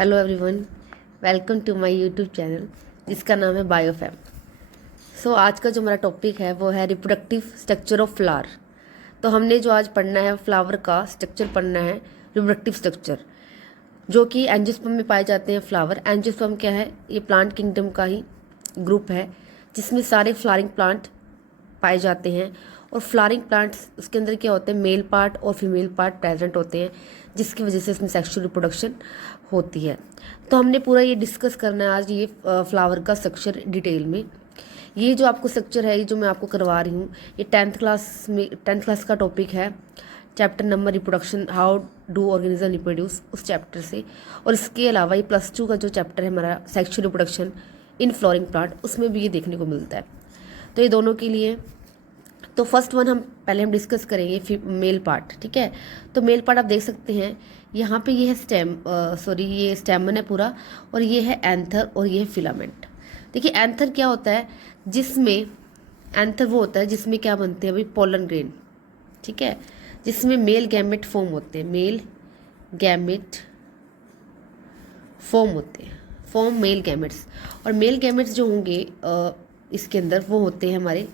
Hello everyone, welcome to my YouTube channel जिसका नाम है बायोफैम। आज का जो हमारा टॉपिक है वो है रिप्रोडक्टिव स्ट्रक्चर ऑफ फ्लावर। तो हमने जो आज पढ़ना है फ्लावर का स्ट्रक्चर पढ़ना है, रिप्रोडक्टिव स्ट्रक्चर, जो कि एंजियोस्पर्म में पाए जाते हैं फ्लावर। एंजियोस्पर्म क्या है? ये प्लांट किंगडम का ही ग्रुप है जिसमें सारे फ्लावरिंग प्लांट पाए जाते हैं। और फ्लावरिंग प्लांट्स उसके अंदर क्या होते हैं, मेल पार्ट और फीमेल पार्ट प्रेजेंट होते हैं, जिसकी वजह से इसमें सेक्सुअल रिप्रोडक्शन होती है। तो हमने पूरा ये डिस्कस करना है आज, ये फ्लावर का स्ट्रक्चर डिटेल में। ये जो आपको स्ट्रक्चर है, ये जो मैं आपको करवा रही हूँ, ये 10th क्लास का टॉपिक है, chapter number reproduction, how do organism reproduce, उस चैप्टर से। और इसके अलावा ये +2 का जो चैप्टर है हमारा, sexual reproduction in flowering plant, उसमें भी ये देखने को मिलता है। तो ये दोनों के लिए तो फर्स्ट वन पहले हम डिस्कस करेंगे मेल पार्ट। ठीक है, तो मेल पार्ट आप देख सकते हैं यहाँ पे, ये है ये स्टेमन है पूरा, और ये है एंथर और ये है फिलामेंट। देखिए एंथर क्या होता है, एंथर वो होता है जिसमें क्या बनते हैं, अभी पोलन ग्रेन। ठीक है, जिसमें मेल गैमेट फॉर्म होते हैं, मेल गैमेट फॉर्म होते हैं, फॉर्म मेल गैमेट्स। और मेल गैमेट्स जो होंगे इसके अंदर वो होते हैं हमारे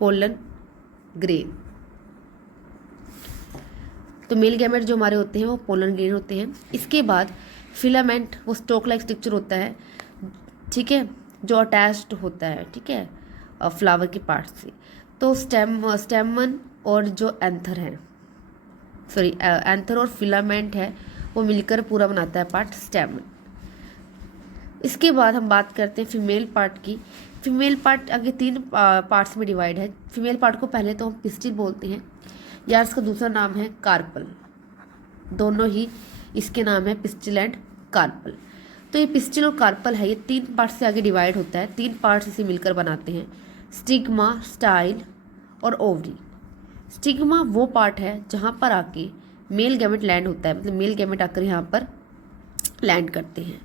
पोलन ग्रेन। तो मेल गैमेट जो हमारे होते हैं वो पोलन ग्रेन होते हैं। इसके बाद फिलामेंट, वो स्टोक लाइक स्ट्रक्चर होता है, ठीक है, जो अटैच्ड होता है, ठीक है, फ्लावर के पार्ट से। तो स्टेमन और जो एंथर है, एंथर और फिलामेंट है, वो मिलकर पूरा बनाता है पार्ट स्टेमन। इसके बाद हम बात करते हैं फीमेल पार्ट की। फीमेल पार्ट आगे 3 पार्ट्स में डिवाइड है। फीमेल पार्ट को पहले तो हम पिस्टिल बोलते हैं, या इसका दूसरा नाम है कार्पल। दोनों ही इसके नाम है पिस्टिल एंड कार्पल। तो ये पिस्टिल और कार्पल है, ये 3 पार्ट से आगे डिवाइड होता है। 3 पार्ट्स इसे मिलकर बनाते हैं, स्टिग्मा, स्टाइल और ओवरी। स्टिग्मा वो पार्ट है जहाँ पर आके मेल गैमेट लैंड होता है, मतलब मेल गैमेट आकर यहाँ पर लैंड करते हैं।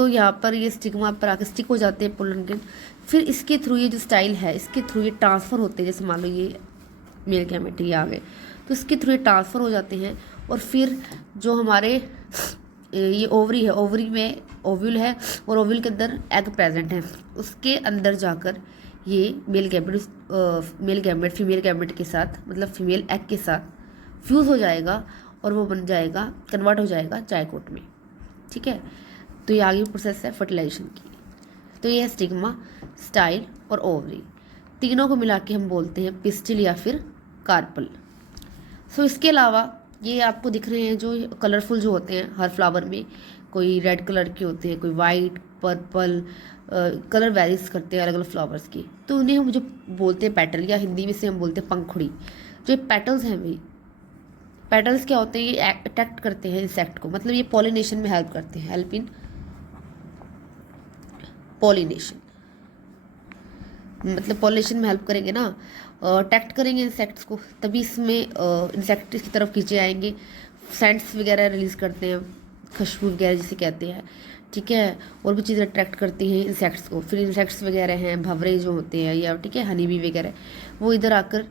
यहाँ पर ये स्टिग्मा पर आकर स्टिक हो जाते हैं पोलन ग्रेन। फिर इसके थ्रू ये जो स्टाइल है, इसके थ्रू ये ट्रांसफ़र होते हैं। जैसे मान लो ये मेल गैमेट ये आ गए, तो इसके थ्रू ये ट्रांसफ़र हो जाते हैं। और फिर जो हमारे ये ओवरी है, ओवरी में ओव्यूल है, और ओव्यूल के अंदर एग प्रेजेंट है। उसके अंदर जाकर ये मेल गैमेट फीमेल गैमेट के साथ, मतलब फीमेल एग के साथ फ्यूज़ हो जाएगा, और वो बन जाएगा, कन्वर्ट हो जाएगा जायकोट में। ठीक है, तो ये आगे प्रोसेस है फर्टिलाइजेशन की। तो ये है स्टिग्मा, स्टाइल और ओवरी, तीनों को मिला के हम बोलते हैं पिस्टिल या फिर कार्पल। इसके अलावा ये आपको दिख रहे हैं जो कलरफुल जो होते हैं हर फ्लावर में, कोई रेड कलर के होते हैं, कोई वाइट, पर्पल, कलर वेरीज करते हैं अलग अलग फ्लावर्स की। तो उन्हें हम जो बोलते हैं पेटल, या हिंदी में से हम बोलते हैं पंखुड़ी। जो पेटल्स हैं भाई, पेटल्स क्या होते हैं, ये अट्रैक्ट करते हैं इंसेक्ट को, मतलब ये पॉलिनेशन में हेल्प करते हैं, हेल्प इन पॉलिनेशन, मतलब पॉलिनेशन में हेल्प करेंगे ना, अट्रैक्ट करेंगे इंसेक्ट्स को, तभी इसमें इंसेक्ट की तरफ खींचे आएंगे। सेंट्स वगैरह रिलीज़ करते हैं, खुशबू वगैरह जिसे कहते हैं, ठीक है, और भी चीज़ें अट्रैक्ट करती हैं इंसेक्ट्स को। फिर इंसेक्ट्स वगैरह हैं, भंवरे जो होते हैं, या ठीक है हनी बी वगैरह, वो इधर आकर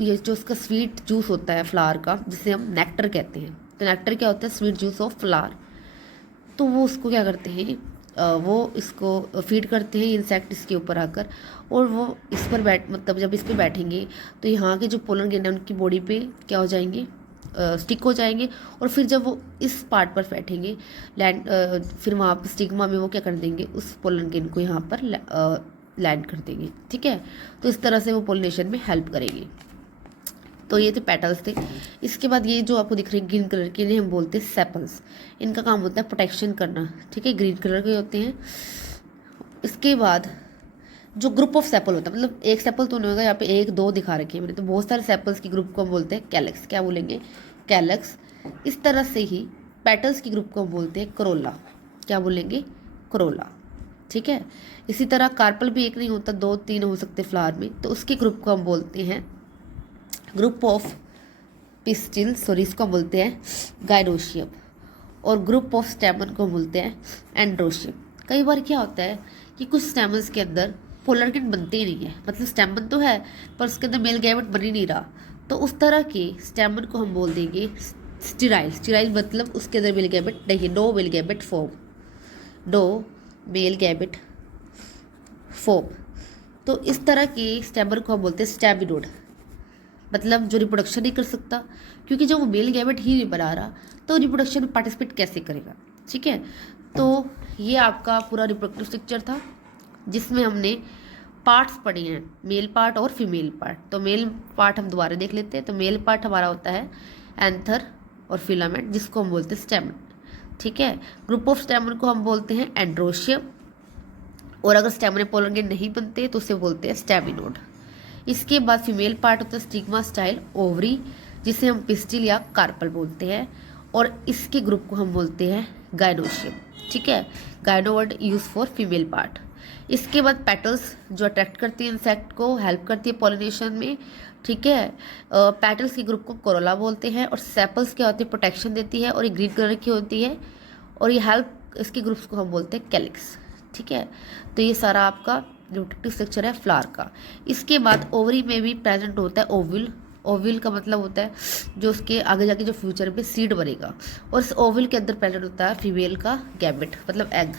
ये जो उसका स्वीट जूस होता है फ्लावर का, जिसे हम नेक्टर कहते हैं। तो नेक्टर क्या होता है, स्वीट जूस ऑफ फ्लावर। तो वो उसको क्या करते हैं, वो इसको फीड करते हैं इंसेक्ट इसके ऊपर आकर, और वो इस पर मतलब जब इस पर बैठेंगे तो यहाँ के जो पोलन ग्रेन है उनकी बॉडी पे क्या हो जाएंगे, स्टिक हो जाएंगे। और फिर जब वो इस पार्ट पर बैठेंगे लैंड, फिर वहाँ पर स्टिग्मा में वो क्या कर देंगे, उस पोलन ग्रेन को यहाँ पर लैंड कर देंगे। ठीक है, तो इस तरह से वो पोलिनेशन में हेल्प करेंगे। तो ये थे पेटल्स थे। इसके बाद ये जो आपको दिख रहे हैं ग्रीन कलर के, इन्हें हम बोलते हैं सेपल्स। इनका काम होता है प्रोटेक्शन करना, ठीक है, ग्रीन कलर के होते हैं। इसके बाद जो ग्रुप ऑफ सेपल होता है, मतलब एक सेपल तो नहीं होगा, यहाँ पे 1 2 दिखा रखे हैं मैंने, तो बहुत सारे सेपल्स की ग्रुप को हम बोलते हैं कैलेक्स। क्या बोलेंगे, कैलेक्स। इस तरह से ही पेटल्स की ग्रुप को हम बोलते हैं करोला। क्या बोलेंगे, करोला। ठीक है, इसी तरह कार्पल भी एक नहीं होता, 2 3 हो सकते फ्लावर में, तो उसके ग्रुप को हम बोलते हैं ग्रुप ऑफ पिस्टिल, इसको हम बोलते हैं गाइडोशियम, और ग्रुप ऑफ स्टेमन को बोलते हैं एंड्रोशियम। कई बार क्या होता है कि कुछ स्टेमन्स के अंदर पोलर ग्रेन बनते ही नहीं है, मतलब स्टेमन तो है पर उसके अंदर मेल गैमेट बन ही नहीं रहा, तो उस तरह के स्टेमन को हम बोल देंगे स्टीराइल मतलब उसके अंदर मेल गैमेट नहीं, no male gamete form, no male gamete form. तो इस तरह के स्टेमर को हम बोलते हैं स्टैबिनोड, मतलब जो रिप्रोडक्शन नहीं कर सकता, क्योंकि जब वो मेल गैमेट ही नहीं बना रहा तो रिप्रोडक्शन में पार्टिसिपेट कैसे करेगा। ठीक है, तो ये आपका पूरा रिप्रोडक्टिव स्ट्रक्चर था जिसमें हमने पार्ट्स पढ़े हैं, मेल पार्ट और फीमेल पार्ट। तो मेल पार्ट हम दोबारा देख लेते हैं। तो मेल पार्ट हमारा होता है एंथर और फिलामेंट, जिसको हम बोलते हैं स्टेमन। ठीक है, ग्रुप ऑफ स्टेमन को हम बोलते हैं एंड्रोशियम, और अगर स्टेमन पोलन ग्रेन नहीं बनते तो उसे बोलते हैं स्टैबिनोड। इसके बाद फीमेल पार्ट होता है स्टिग्मा स्टाइल ओवरी, जिसे हम पिस्टिल या कार्पल बोलते हैं, और इसके ग्रुप को हम बोलते हैं गाइनोशियम। ठीक है, gyno word use for female part. इसके बाद पेटल्स जो अट्रैक्ट करती है इंसेक्ट को, हेल्प करती है पॉलिनेशन में। ठीक है, पेटल्स के ग्रुप को कोरोला बोलते हैं, और सेपल्स क्या होती है, प्रोटेक्शन देती है, और ये ग्रीन कलर की होती है, और ये हेल्प, इसके ग्रुप्स को हम बोलते हैं कैलिक्स। ठीक है, तो ये सारा आपका रिप्रोडक्टिव स्ट्रक्चर है फ्लावर का। इसके बाद ओवरी में भी प्रेजेंट होता है ओविल। ओविल का मतलब होता है जो उसके आगे जाके जो फ्यूचर में सीड बनेगा, और इस ओविल के अंदर प्रेजेंट होता है फीमेल का गैमेट मतलब एग।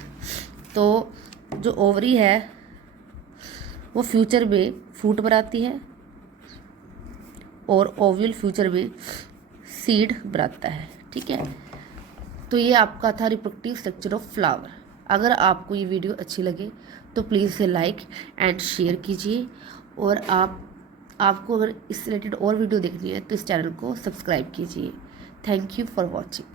तो जो ओवरी है वो फ्यूचर में फ्रूट बनाती है, और ओविल फ्यूचर में सीड बनाता है। ठीक है, तो ये आपका था रिप्रोडक्टिव स्ट्रक्चर ऑफ फ्लावर। अगर आपको ये वीडियो अच्छी लगे तो प्लीज़ इसे लाइक एंड शेयर कीजिए, और आपको अगर इससे रिलेटेड और वीडियो देखनी है तो इस चैनल को सब्सक्राइब कीजिए। Thank you for watching.